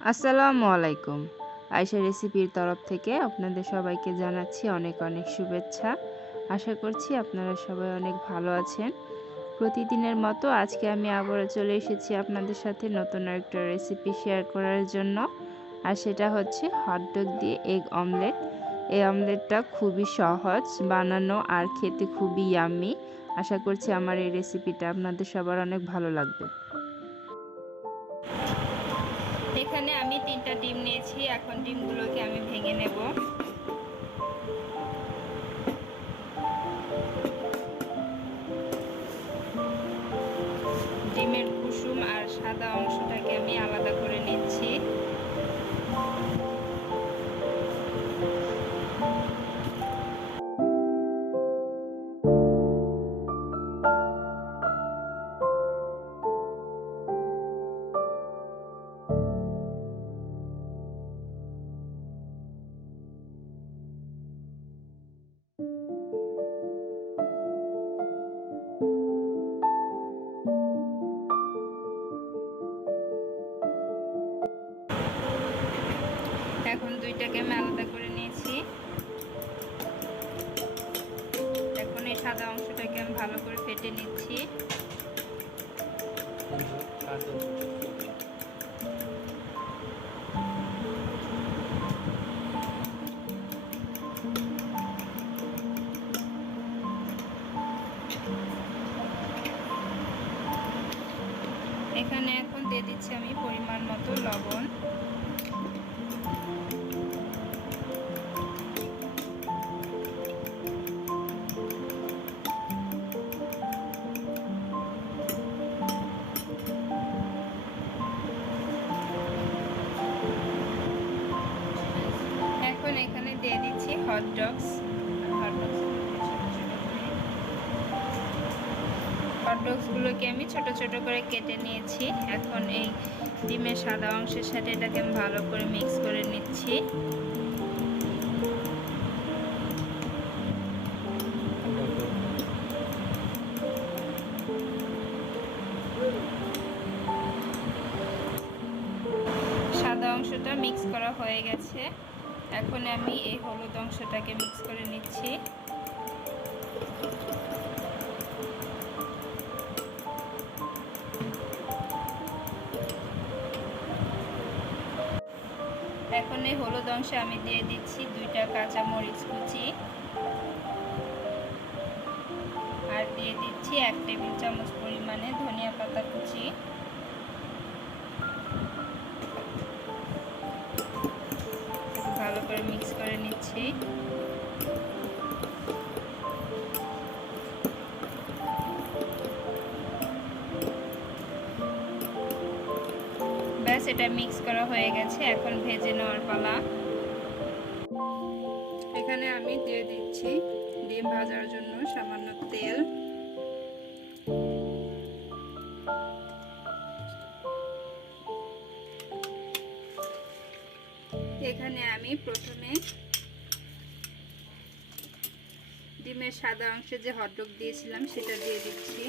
আসসালামু আলাইকুম। আয়শা রেসিপির তরফ থেকে আপনাদের সবাইকে জানাচ্ছি অনেক অনেক শুভেচ্ছা। আশা করছি আপনারা সবাই অনেক ভালো আছেন। প্রতিদিনের মতো আজকে আমি আবারও চলে এসেছি আপনাদের সাথে নতুন একটা রেসিপি শেয়ার করার জন্য। আর সেটা হচ্ছে হটডগ দিয়ে এগ অমলেট। এই অমলেটটা খুবই সহজ বানানো আর খেতে খুবই ইয়াম্মি। আশা করছি আমার এই রেসিপিটা আপনাদের সবার অনেক ভালো লাগবে। এখানে আমি 3টা ডিম নিয়েছি। এখন ডিমগুলোকে আমি ভেঙে নেব। ডিমের কুসুম আর সাদা অংশটাকে আমি আলাদা করে নিচ্ছি। এখন দুইটাকে আমি আলাদা করে নিয়েছি। এখন এই সাদা অংশটাকে আমি ভালো করে ফেটে নিচ্ছি। এখানে এখন দিয়ে দিচ্ছি আমি পরিমাণ মতো লবণ। এখন এখানে দিয়ে দিচ্ছি হটডগসগুলোকে আমি ছোট ছোট করে কেটে নিয়েছি। এখন এই ডিমের সাদা অংশের সাথে এটাকে আমি ভালো করে মিক্স করে নিচ্ছি। সাদা অংশটা মিক্স করা হয়ে গেছে। এখন আমি এই হলুদ অংশটাকে মিক্স করে নিচ্ছি। এখন এই হলুদ অংশে আমি দিয়ে দিচ্ছি 2টা কাঁচা মরিচ কুচি আর দিয়ে দিচ্ছি 1 টেবিল চামচ পরিমাণে ধনিয়া পাতা কুচি। ভালো করে মিক্স করে নিচ্ছি। ব্যাস, এটা মিক্স করা হয়ে গেছে। এখন ভেজে নেওয়ার পালা। এখানে আমি দিয়ে দিচ্ছি ডিম ভাজার জন্য সামান্য তেল। এখানে আমি প্রথমে ডিমের সাদা অংশে যে হটডগ দিয়েছিলাম সেটা দিয়ে দিচ্ছি।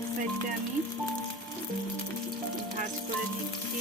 এক সাইডটা আমি ভাজ করে নিচ্ছি।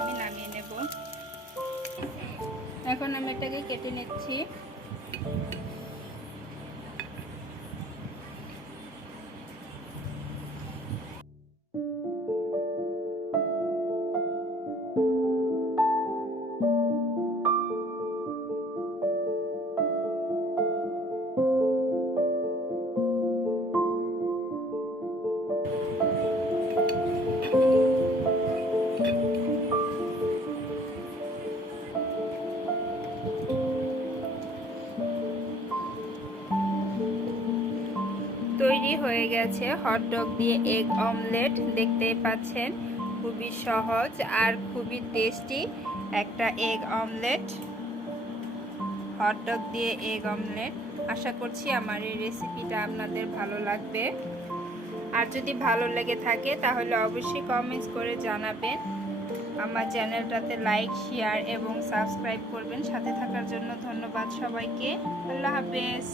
আমি নামিয়ে নেব। এখন আমি এটাকে কেটে নিচ্ছি। তৈরি হয়ে গেছে হটডগ দিয়ে এগ অমলেট। দেখতেই পাচ্ছেন খুবই সহজ আর খুবই টেস্টি একটা এগ অমলেট, হটডগ দিয়ে এগ অমলেট। আশা করছি আমার এই রেসিপিটা আপনাদের ভালো লাগবে। আর যদি ভালো লেগে থাকে তাহলে অবশ্যই কমেন্টস করে জানাবেন। আমার চ্যানেলটাতে লাইক, শেয়ার এবং সাবস্ক্রাইব করবেন। সাথে থাকার জন্য ধন্যবাদ সবাইকে। আল্লাহ হাফেজ।